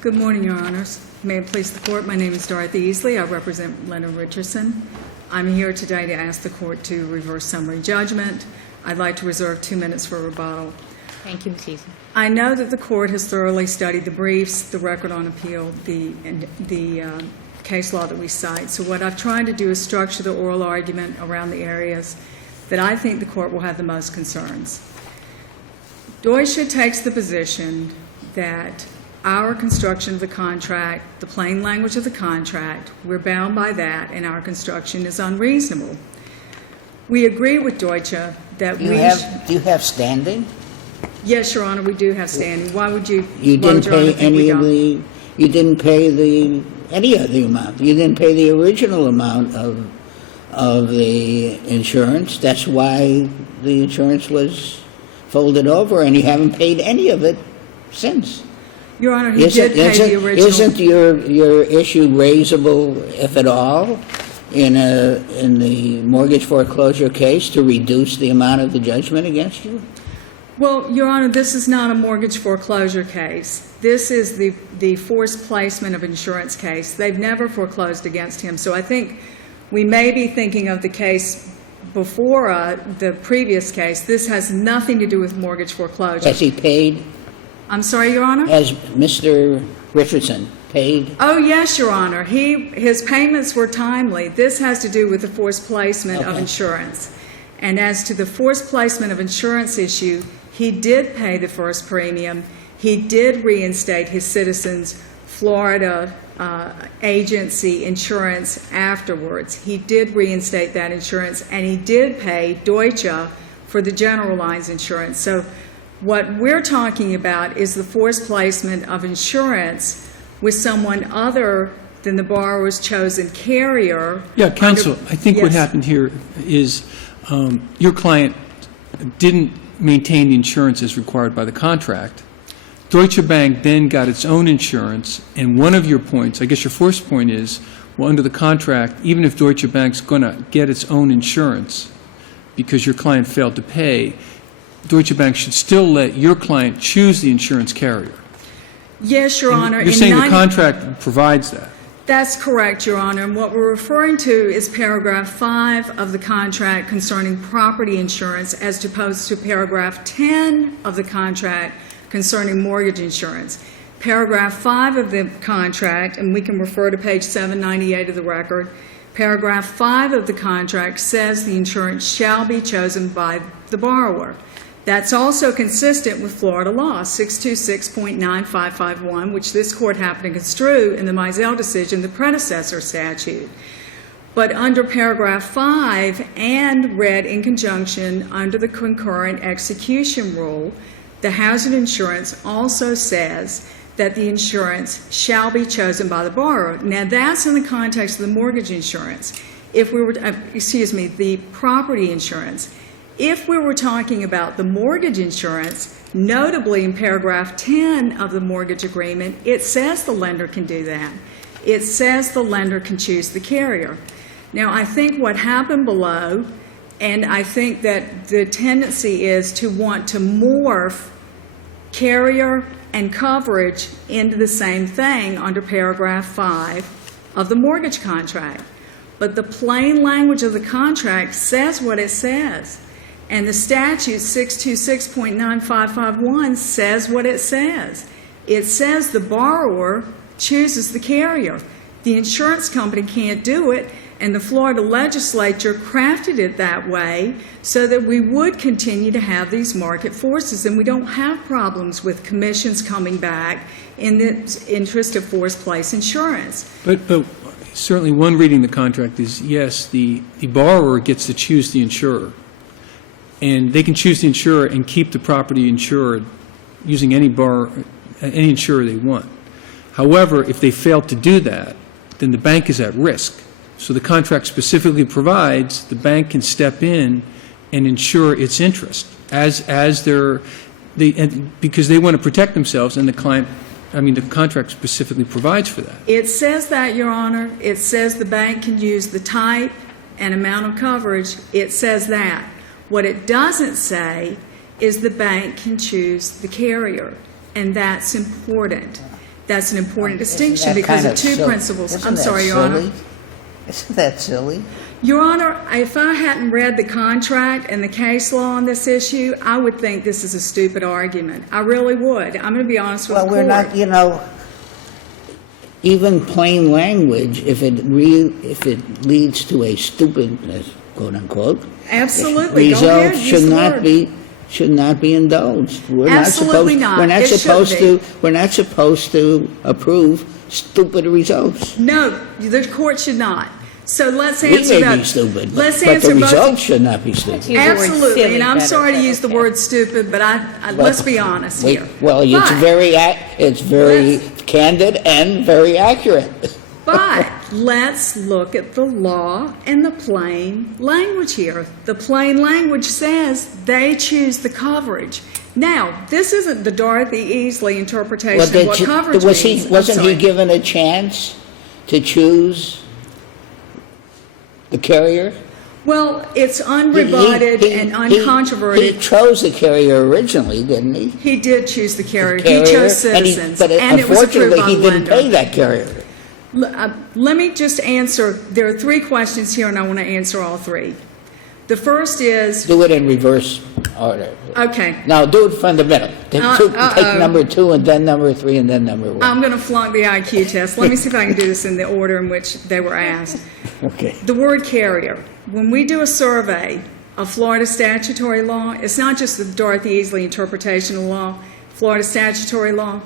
Good morning, Your Honors. May it please the Court, my name is Dorthy Easley. I represent Leonard Richardson. I'm here today to ask the Court to reverse summary judgment. I'd like to reserve 2 minutes for rebuttal. Thank you, Ms. Easley. I know that the Court has thoroughly studied the briefs, the record on appeal, the case law that we cite. So what I've tried to do is structure the oral argument around the areas that I think the Court will have the most concerns. Deutsche takes the position that our construction of the contract, the plain language of the contract, we're bound by that, and our construction is unreasonable. We agree with Deutsche that Do you have standing? Yes, Your Honor, we do have standing. Why would you? You didn't pay any of the. You didn't pay any of the amount. You didn't pay the original amount of the insurance. That's why the insurance was folded over, and you haven't paid any of it since. Your Honor, he did pay the original. Isn't your issue raisable, if at all, in the mortgage foreclosure case to reduce the amount of the judgment against you? Well, Your Honor, this is not a mortgage foreclosure case. This is the forced placement of insurance case. They've never foreclosed against him. So I think we may be thinking of the case before the previous case. This has nothing to do with mortgage foreclosure. Has he paid? I'm sorry, Your Honor? Has Mr. Richardson paid? Oh, yes, Your Honor. His payments were timely. This has to do with the forced placement of insurance. And as to the forced placement of insurance issue, he did pay the first premium. He did reinstate his Citizens Florida agency insurance afterwards. He did reinstate that insurance, and he did pay Deutsche for the general lines insurance. So what we're talking about is the forced placement of insurance with someone other than the borrower's chosen carrier. Yeah, counsel, I think what happened here is your client didn't maintain the insurance as required by the contract. Deutsche Bank then got its own insurance, and one of your points, I guess your first point is, well, under the contract, even if Deutsche Bank's going to get its own insurance because your client failed to pay, Deutsche Bank should still let your client choose the insurance carrier. Yes, Your Honor. You're saying the contract provides that. That's correct, Your Honor. And what we're referring to is paragraph 5 of the contract concerning property insurance as opposed to paragraph 10 of the contract concerning mortgage insurance. Paragraph 5 of the contract, and we can refer to page 798 of the record, paragraph 5 of the contract says the insurance shall be chosen by the borrower. That's also consistent with Florida law, 626.9551, which this Court happened to construe in the Mizell decision, the predecessor statute. But under paragraph 5 and read in conjunction under the concurrent execution rule, the hazard insurance also says that the insurance shall be chosen by the borrower. Now, that's in the context of the mortgage insurance. If we were, the property insurance. If we were talking about the mortgage insurance, notably in paragraph 10 of the mortgage agreement, it says the lender can do that. It says the lender can choose the carrier. Now, I think what happened below, and I think that the tendency is to want to morph carrier and coverage into the same thing under paragraph 5 of the mortgage contract. But the plain language of the contract says what it says. And the statute 626.9551 says what it says. It says the borrower chooses the carrier. The insurance company can't do it, and the Florida legislature crafted it that way so that we would continue to have these market forces, and we don't have problems with commissions coming back in the interest of forced place insurance. But certainly one reading the contract is, yes, the borrower gets to choose the insurer. And they can choose the insurer and keep the property insured using any insurer they want. However, if they fail to do that, then the bank is at risk. So the contract specifically provides the bank can step in and insure its interest because they want to protect themselves, and the contract specifically provides for that. It says that, Your Honor. It says the bank can use the type and amount of coverage. It says that. What it doesn't say is the bank can choose the carrier, and that's important. That's an important distinction Isn't that because kind of two silly? principles. Isn't I'm that sorry, Your Honor. silly? Isn't that silly? Your Honor, if I hadn't read the contract and the case law on this issue, I would think this is a stupid argument. I really would. I'm going to be honest with Well, the we're court. not, you know, even plain language, if it leads to a stupidness, quote unquote, Absolutely. Go ahead, results use the word. should not be indulged. We're Absolutely not. It shouldn't be. We're not supposed to approve stupid results. No, the court should not. So let's We answer may that. be stupid, Let's but answer the both. results should not be stupid. Use the word Absolutely, silly and I'm better, sorry to but use the okay. word stupid, but let's be honest Wait, here. well, it's But- very candid and very accurate. But let's look at the law and the plain language here. The plain language says they choose the coverage. Now, this isn't the Dorthy Easley interpretation of what coverage means. I'm Wasn't he sorry. given a chance to choose the carrier? Well, it's unrebutted and uncontroverted. He chose the carrier originally, didn't he? He did choose the carrier. He Carrier, chose and Citizens, but and it was approved unfortunately, by he the didn't lender. pay that carrier. Let me just answer. There are three questions here, and I want to answer all three. The first is, Do it in reverse order. okay, Now, do it from the middle. Take uh-oh. number 2, and then number 3, and then number 1. I'm going to flunk the IQ test. Let me see if I can do this in the order in which they were asked. Okay. The word carrier. When we do a survey of Florida statutory law, it's not just the Dorothy Easley interpretation of law, Florida statutory law.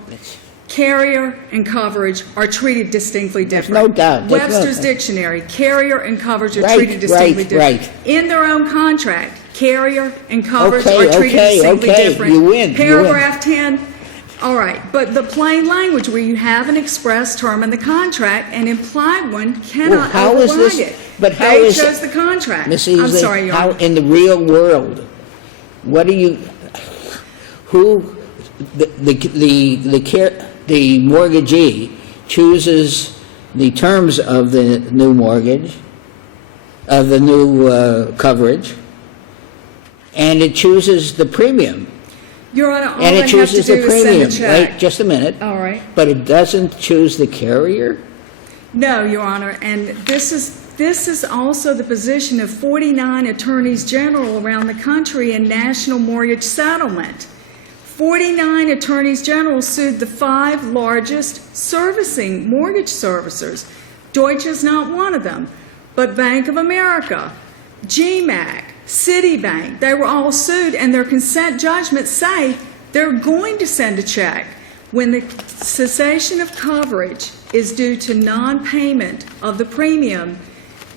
Carrier and coverage are treated distinctly different. no doubt. There's no- Webster's Dictionary, carrier and coverage are Right, treated distinctly right, different. right. In their own contract, carrier and coverage Okay, are treated okay, distinctly okay. different. You win, you Paragraph 10, all right, but the plain language where you have an express term in the contract, an implied one cannot how is override this- it. but how They is it- chose the contract. Miss I'm Easley, sorry, Your how Honor. in the real world, what do you, who, the mortgagee chooses the terms of the new mortgage, of the new coverage, and it chooses the premium, Your Honor, all and they it have to chooses do the is send premium. a check. Wait, just a minute. All right. But it doesn't choose the carrier? No, Your Honor, and this is also the position of 49 attorneys general around the country in national mortgage settlement. 49 attorneys general sued the 5 largest servicing mortgage servicers. Deutsche is not one of them, but Bank of America, GMAC, Citibank, they were all sued, and their consent judgments say they're going to send a check. When the cessation of coverage is due to non-payment of the premium,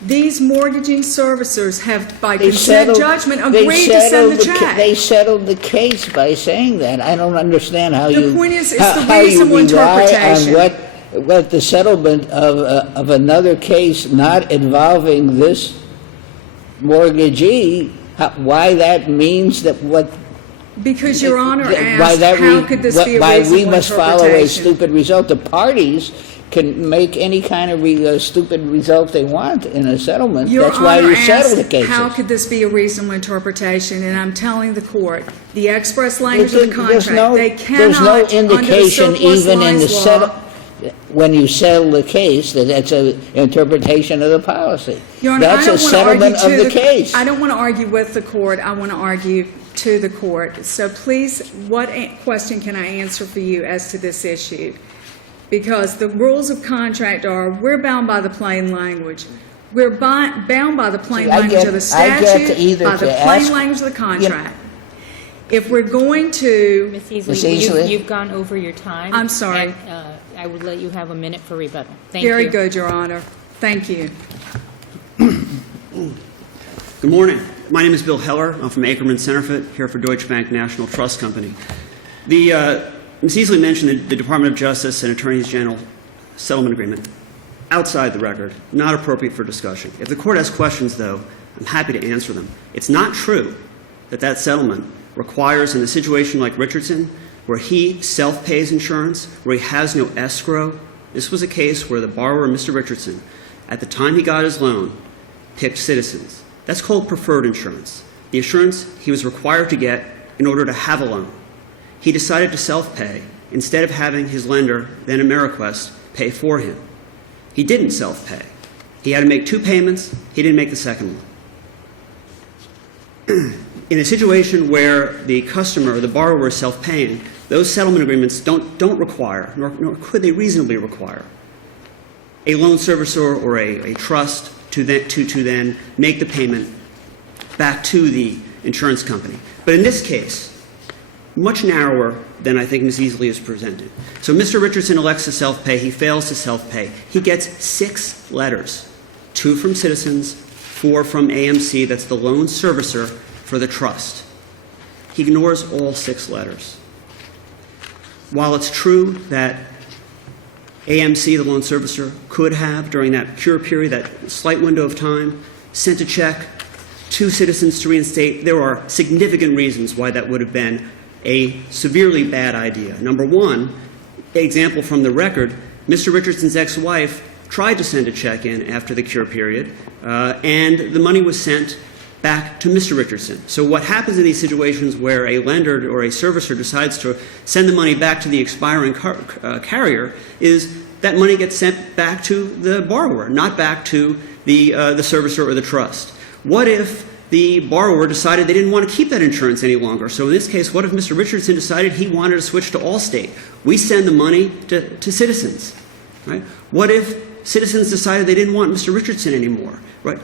these mortgaging servicers have, by consent judgment, agreed to send the check. They settled the case by saying that. I don't understand how The you... point is, it's how- the how you reasonable rely interpretation. on what the settlement of another case not involving this mortgagee, why that means that what... Because Your Honor why asked, that how could this be a why reasonable we must follow a interpretation? stupid result. The parties can make any kind of stupid result they want in a settlement. Your That's why Honor you settle the asked, cases. how could this be a reasonable interpretation? And I'm telling the court, the express language of the There's contract, they there's cannot, no under the indication surplus even in the lines settle, law. when you settle the case, that that's an interpretation of the policy. Your Honor, That's I a don't want to argue settlement of to the case. I don't want to argue with the court. I want to argue to the court. So please, what question can I answer for you as to this issue? Because the rules of contract are, we're bound by the plain language. We're bound by the plain See, I language get- of the I get statute, either by the to plain ask- language of the contract. If we're going to, Ms. Ms. Easley, Easley? you've gone over your time. I'm sorry. And, I would let you have a minute for rebuttal. Thank you. very good, Your Honor. Thank you. Good morning. My name is Bill Heller. I'm from Ackerman Centerfit, here for Deutsche Bank National Trust Company. Ms. Easley mentioned the Department of Justice and Attorneys General settlement agreement. Outside the record, not appropriate for discussion. If the court has questions, though, I'm happy to answer them. It's not true that that settlement requires, in a situation like Richardson, where he self-pays insurance, where he has no escrow. This was a case where the borrower, Mr. Richardson, at the time he got his loan, picked Citizens. That's called preferred insurance, the insurance he was required to get in order to have a loan. He decided to self-pay, instead of having his lender, then Ameriquest, pay for him. He didn't self-pay. He had to make 2 payments. He didn't make the second one. In a situation where the customer or the borrower is self-paying, those settlement agreements don't require, nor could they reasonably require, a loan servicer or a trust to then make the payment back to the insurance company. But in this case, much narrower than I think Ms. Easley has presented. So Mr. Richardson elects to self-pay. He fails to self-pay. He gets 6 letters, 2 from Citizens, 4 from AMC, that's the loan servicer for the trust. He ignores all 6 letters. While it's true that AMC, the loan servicer, could have, during that cure period, that slight window of time, sent a check to Citizens to reinstate, there are significant reasons why that would have been a severely bad idea. Number one, example from the record, Mr. Richardson's ex-wife tried to send a check in after the cure period, and the money was sent back to Mr. Richardson. So what happens in these situations where a lender or a servicer decides to send the money back to the expiring carrier is that money gets sent back to the borrower, not back to the servicer or the trust. What if the borrower decided they didn't want to keep that insurance any longer? So in this case, what if Mr. Richardson decided he wanted to switch to Allstate? We send the money to Citizens, right? What if Citizens decided they didn't want Mr. Richardson anymore? Right?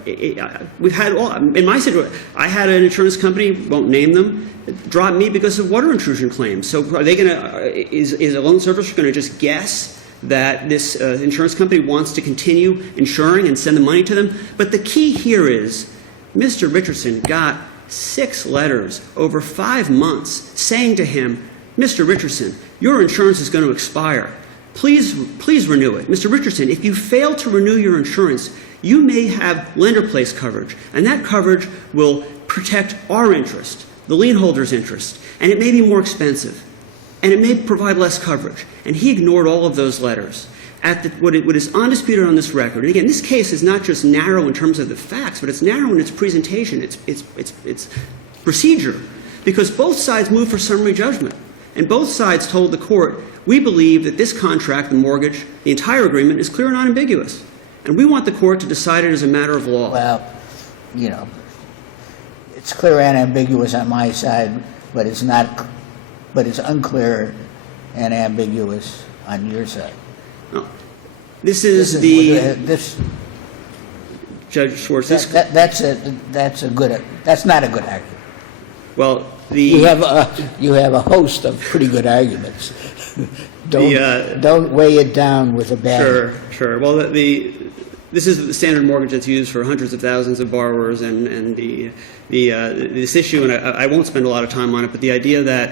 We've had all, in my situation, I had an insurance company, won't name them, drop me because of water intrusion claims. So are they going to, is a loan servicer going to just guess that this insurance company wants to continue insuring and send the money to them? But the key here is Mr. Richardson got 6 letters over 5 months saying to him, Mr. Richardson, your insurance is going to expire. Please renew it. Mr. Richardson, if you fail to renew your insurance, you may have lender-placed coverage, and that coverage will protect our interest, the lien holder's interest, and it may be more expensive, and it may provide less coverage. And he ignored all of those letters. What is undisputed on this record, and again, this case is not just narrow in terms of the facts, but it's narrow in its presentation, its procedure, because both sides moved for summary judgment, and both sides told the court, we believe that this contract, the mortgage, the entire agreement is clear and unambiguous. And we want the court to decide it as a matter of law. Well, you know, it's clear and ambiguous on my side, but it's not, but it's unclear and ambiguous on your side. No. This Judge Schwartz, that's not a good argument. well, You have a host of pretty good arguments. Don't weigh it down with a bad. Sure. Well, this is the standard mortgage that's used for hundreds of thousands of borrowers, and this issue, and I won't spend a lot of time on it, but the idea that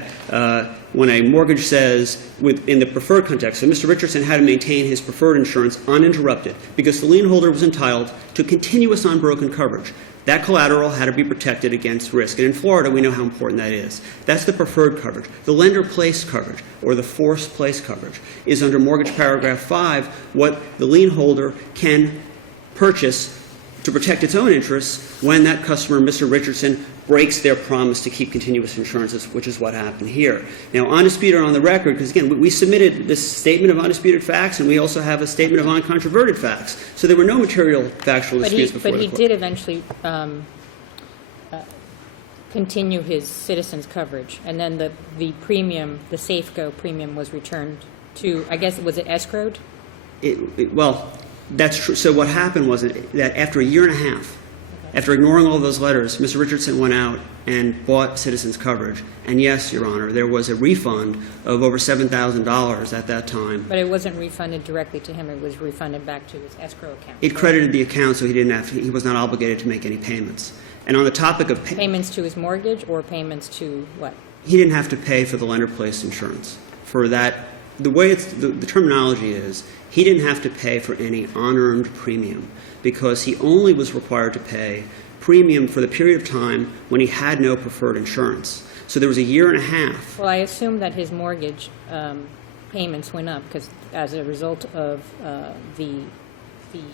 when a mortgage says, in the preferred context, so Mr. Richardson had to maintain his preferred insurance uninterrupted because the lien holder was entitled to continuous unbroken coverage. That collateral had to be protected against risk. And in Florida, we know how important that is. That's the preferred coverage. The lender-placed coverage, or the forced-placed coverage, is under Mortgage Paragraph 5 what the lien holder can purchase to protect its own interests when that customer, Mr. Richardson, breaks their promise to keep continuous insurances, which is what happened here. Now, undisputed on the record, because again, we submitted this statement of undisputed facts, and we also have a statement of uncontroverted facts. So there were no material factual disputes before the court. But he did eventually continue his Citizens coverage, and then the premium, the Safeco premium, was returned to, I guess, was it escrowed? Well, that's true. So what happened was that after a year and a half, after ignoring all those letters, Mr. Richardson went out and bought Citizens coverage. And yes, Your Honor, there was a refund of over $7,000 at that time. But it wasn't refunded directly to him. It was refunded back to his escrow account. It credited the account, so he was not obligated to make any payments. And on the topic of payments to his mortgage or payments to what? He didn't have to pay for the lender-placed insurance. For that, the way the terminology is, he didn't have to pay for any unearned premium because he only was required to pay premium for the period of time when he had no preferred insurance. So there was a year and a half. Well, I assume that his mortgage payments went up because as a result of the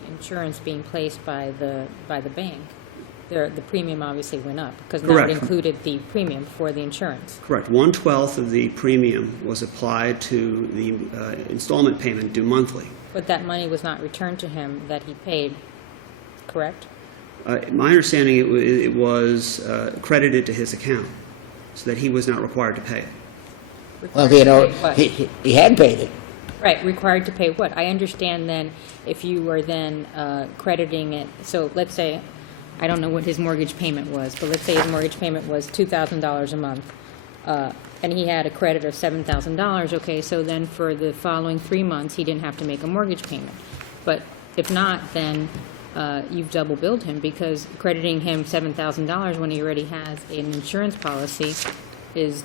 insurance being placed by the bank. the premium obviously went up, because now it Correct. included the premium for the insurance. Correct. 1/12 of the premium was applied to the installment payment due monthly. But that money was not returned to him that he paid, correct? My understanding, it was credited to his account, so that he was not required to pay it. Well, What? he had paid it. Right, required to pay what? I understand then, if you were then crediting it, so let's say, I don't know what his mortgage payment was, but let's say his mortgage payment was $2,000 a month, and he had a credit of $7,000, okay, so then for the following 3 months, he didn't have to make a mortgage payment. But if not, then you've double billed him, because crediting him $7,000 when he already has an insurance policy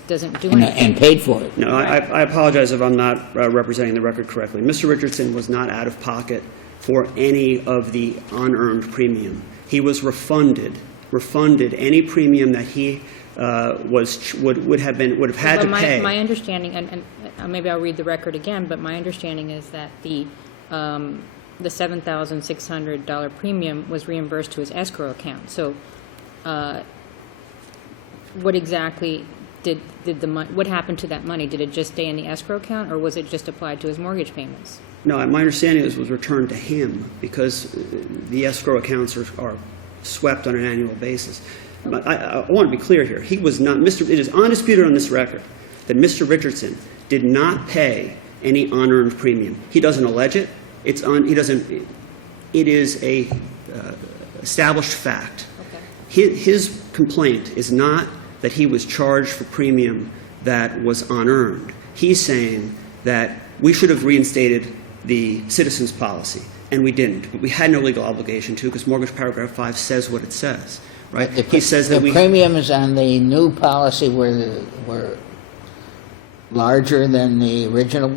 doesn't do anything. And paid for it. No, I apologize if I'm not representing the record correctly. Mr. Richardson was not out of pocket for any of the unearned premium. He was refunded any premium that he would have had to pay. My understanding, and maybe I'll read the record again, but my understanding is that the $7,600 premium was reimbursed to his escrow account. So, what exactly what happened to that money? Did it just stay in the escrow account, or was it just applied to his mortgage payments? No, my understanding is it was returned to him, because the escrow accounts are swept on an annual basis. But I want to be clear here. He was not, it is undisputed on this record that Mr. Richardson did not pay any unearned premium. He doesn't allege it. It is a established fact. Okay. His complaint is not that he was charged for premium that was unearned. He's saying that we should have reinstated the citizens policy, and we didn't. But we had no legal obligation to, because mortgage paragraph 5 says what it says, right? He says that the premiums on the new policy were larger than the original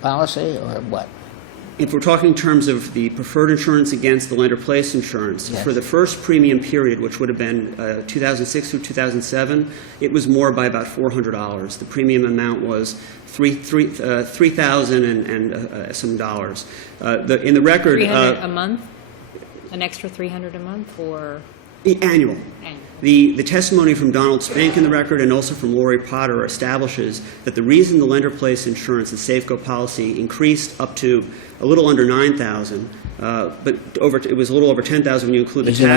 policy, or what? If we're talking in terms of the preferred insurance against the lender-placed insurance, Yes. for the first premium period, which would have been 2006 through 2007, it was more by about $400. The premium amount was $3,000 and some dollars. In the record, $300 a month? An extra $300 a month, or annual. annual? The testimony from Donald Spank in the record, and also from Lori Potter, establishes that the reason the lender-placed insurance, the Safeco policy, increased up to a little under $9,000, but it was a little over $10,000 when you include the taxes.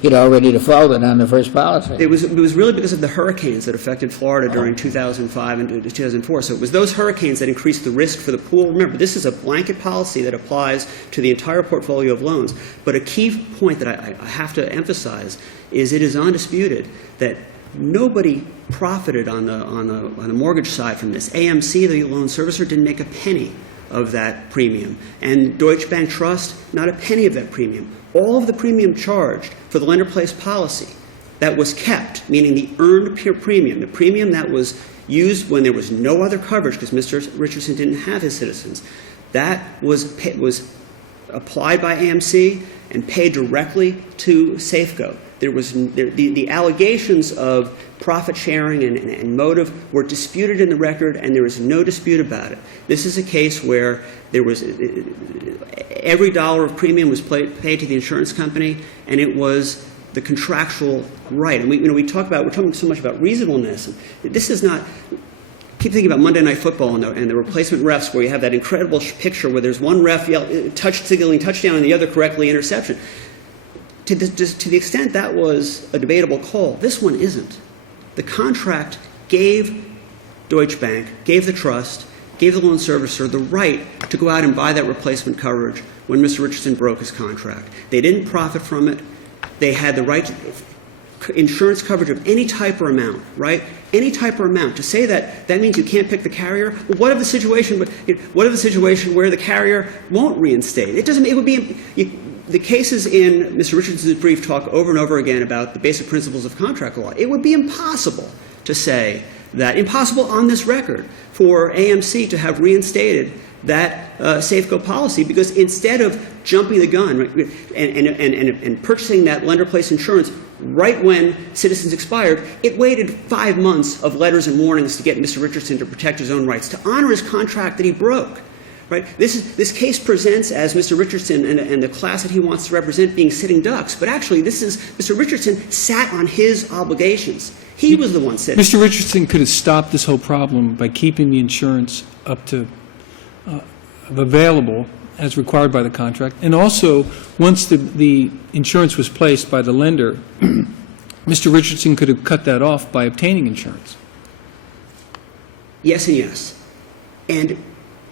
He'd already defaulted on the first policy. It was really because of the hurricanes that affected Florida during 2005 and 2004. So it was those hurricanes that increased the risk for the pool. Remember, this is a blanket policy that applies to the entire portfolio of loans. But a key point that I have to emphasize is it is undisputed that nobody profited on the mortgage side from this. AMC, the loan servicer, didn't make a penny of that premium. And Deutsche Bank Trust, not a penny of that premium. All of the premium charged for the lender-placed policy that was kept, meaning the earned premium, the premium that was used when there was no other coverage because Mr. Richardson didn't have his citizens, that was applied by AMC and paid directly to Safeco. The allegations of profit sharing and motive were disputed in the record, and there is no dispute about it. This is a case where there was every dollar of premium was paid to the insurance company, and it was the contractual right. And we're talking so much about reasonableness. This is not. Keep thinking about Monday Night Football and the replacement refs, where you have that incredible picture where there's one ref signaling touchdown and the other correctly interception. To the extent that was a debatable call, this one isn't. The contract gave Deutsche Bank, gave the trust, gave the loan servicer the right to go out and buy that replacement coverage when Mr. Richardson broke his contract. They didn't profit from it. They had the right to insurance coverage of any type or amount, right? Any type or amount. To say that means you can't pick the carrier? Well, what of the situation where the carrier won't reinstate? The cases in Mr. Richardson's brief talk over and over again about the basic principles of contract law. It would be impossible to say that, impossible on this record, for AMC to have reinstated that Safeco policy, because instead of jumping the gun and purchasing that lender-placed insurance right when Citizens expired, it waited 5 months of letters and warnings to get Mr. Richardson to protect his own rights, to honor his contract that he broke. right? This case presents as Mr. Richardson and the class that he wants to represent being sitting ducks, but actually this is Mr. Richardson sat on his obligations. He was the one sitting. Mr. Richardson could have stopped this whole problem by keeping the insurance up to available as required by the contract. And also, once the insurance was placed by the lender, Mr. Richardson could have cut that off by obtaining insurance. Yes and yes. And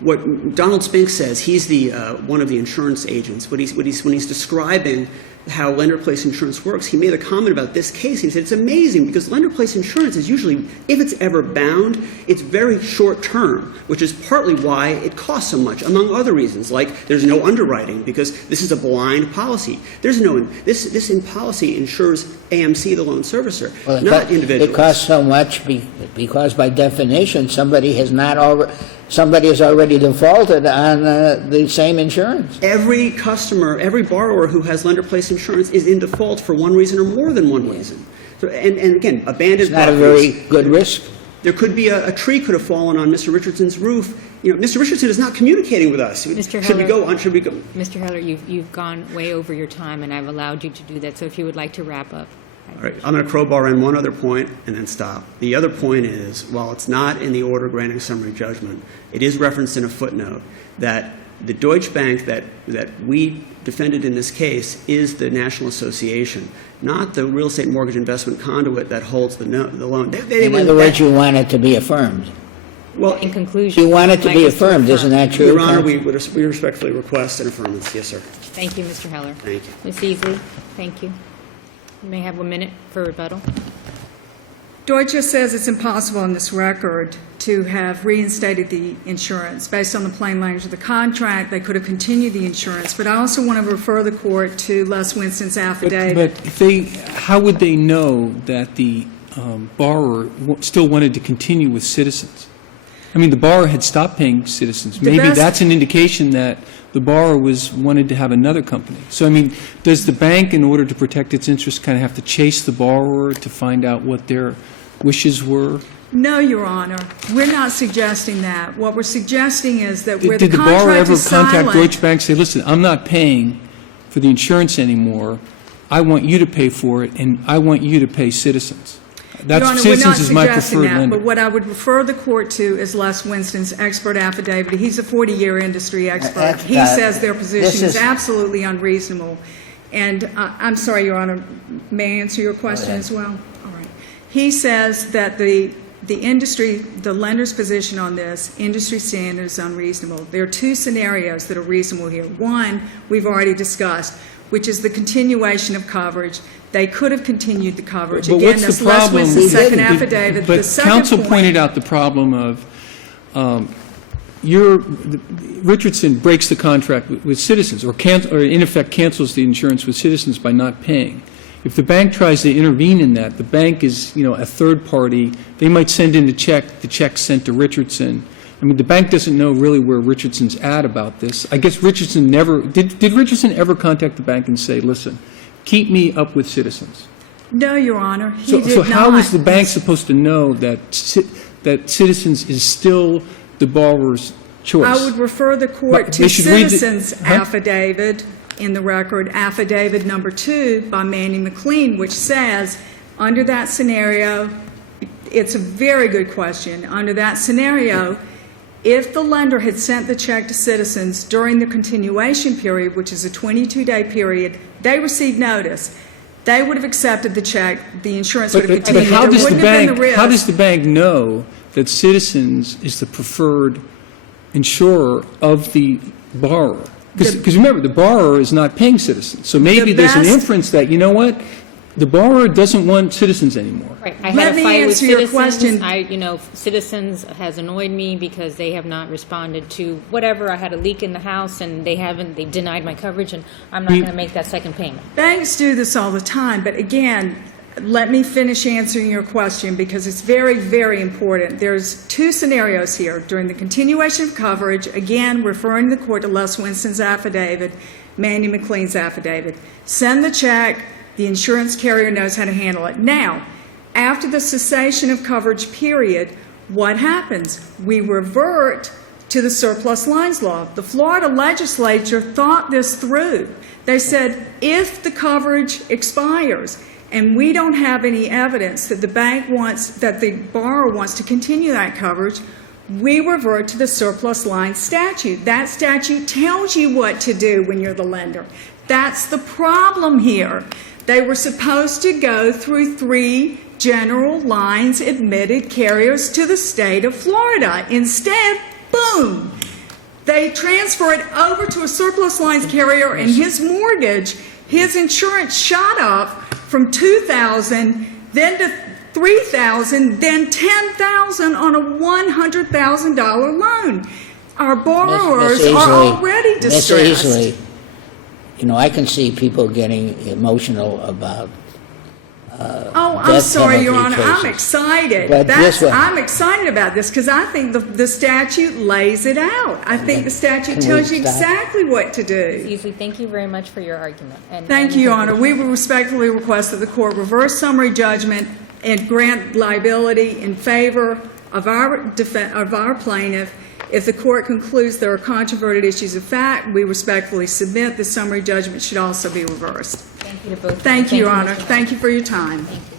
what Donald Spink says, he's the one of the insurance agents. When he's describing how lender-placed insurance works, he made a comment about this case. He said it's amazing because lender-placed insurance is usually, if it's ever bound, it's very short-term, which is partly why it costs so much, among other reasons, like there's no underwriting because this is a blind policy. There's no this in policy insures AMC, the loan servicer, Well, not individuals. It costs so much because by definition somebody has already defaulted on the same insurance. Every customer, every borrower who has lender-placed insurance is in default for one reason or more than one reason. So, and again, abandoned It's not a properties. very good risk. There could be a tree could have fallen on Mr. Richardson's roof. You know, Mr. Richardson is not communicating with us. Mr. Should we Heller. go on? Should we go? Mr. Heller, you've gone way over your time, and I've allowed you to do that, so if you would like to wrap up. All right, I'm going to crowbar in one other point and then stop. The other point is, while it's not in the order granting summary judgment, it is referenced in a footnote that the Deutsche Bank that we defended in this case is the National Association, not the real estate mortgage investment conduit that holds the loan. In other words, you want it to be affirmed. Well, In conclusion. You want it to I'd be like us affirmed, isn't that true? Your Honor, counsel? we respectfully request an affirmance. Yes, sir. Thank you, Mr. Heller. Thank you. Ms. Easley, thank you. You may have 1 minute for rebuttal. Deutsche says it's impossible on this record to have reinstated the insurance. Based on the plain language of the contract, they could have continued the insurance. But I also want to refer the court to Les Winston's affidavit. But how would they know that the borrower still wanted to continue with Citizens? I mean, the borrower had stopped paying Citizens. The Maybe best- that's an indication that the borrower wanted to have another company. So, I mean, does the bank, in order to protect its interests, kind of have to chase the borrower to find out what their wishes were? No, Your Honor, we're not suggesting that. What we're suggesting is that where Did the the borrower contract ever is contact silent. Deutsche Bank, say, listen, I'm not paying for the insurance anymore, I want you to pay for it, and I want you to pay Citizens? Your Honor, we're not Citizens is my suggesting preferred that, lender. but what I would refer the court to is Les Winston's expert affidavit. He's a 40-year industry expert. He says their position is absolutely unreasonable. And I'm sorry, Your Honor, may I answer your question as well? All right. He says that the industry, the lender's position on this, industry standard is unreasonable. There are two scenarios that are reasonable here. One, we've already discussed, which is the continuation of coverage. They could have continued the coverage. But Again, what's that's the Les problem? Winston's second But- affidavit. But The second counsel point- pointed out the problem of Richardson breaks the contract with Citizens, or in effect cancels the insurance with Citizens by not paying. If the bank tries to intervene in that, the bank is, a third party. They might send in the check's sent to Richardson. I mean, the bank doesn't know really where Richardson's at about this. I guess Richardson never, did Richardson ever contact the bank and say, listen, keep me up with Citizens? No, Your Honor, he So did not. how is the bank supposed to know that Citizens is still the borrower's choice? I would refer the court But to they should read the- Citizens' Huh? affidavit in the record, affidavit number 2 by Manny McLean, which says, under that scenario, it's a very good question. Under that scenario, if the lender had sent the check to Citizens during the continuation period, which is a 22-day period, they received notice. They would have accepted the check, the insurance would have But continued. how There does the wouldn't have been bank, the risk. how does the bank know that Citizens is the preferred insurer of the borrower? Because remember, the borrower is not paying Citizens. So maybe The there's an best- inference that, you know what, the borrower doesn't want Citizens anymore. Right, I Let had a me fight with answer your Citizens. question. Citizens has annoyed me because they have not responded to whatever. I had a leak in the house and they denied my coverage, and I'm not going to make that second payment. Banks do this all the time, but again, let me finish answering your question because it's very, very important. There's two scenarios here. During the continuation of coverage, again, referring the court to Les Winston's affidavit, Manny McLean's affidavit. Send the check, the insurance carrier knows how to handle it. Now, after the cessation of coverage period, what happens? We revert to the surplus lines law. The Florida legislature thought this through. They said, if the coverage expires and we don't have any evidence that the borrower wants to continue that coverage, we revert to the surplus lines statute. That statute tells you what to do when you're the lender. That's the problem here. They were supposed to go through 3 general lines admitted carriers to the state of Florida. Instead, boom, they transfer it over to a surplus lines carrier, and his mortgage, his insurance shot up from $2,000, then to $3,000, then $10,000 on a $100,000 loan. Our borrowers Miss Easley, are already distressed. Miss Easley, you know, I can see people getting emotional about Oh, I'm death sorry, Your penalty Honor. I'm cases. excited. But this one- I'm excited about this because I think the statute lays it out. I think the statute Can we tells you stop? exactly what to do. Easley, thank you very much for your argument. Thank you, Your Honor. We will respectfully request that the court reverse summary judgment and grant liability in favor of our plaintiff. If the court concludes there are controverted issues of fact, we respectfully submit the summary judgment should also be reversed. Thank you to both. Thank you, Your Mr. Honor. Thank you for your time. Thank you.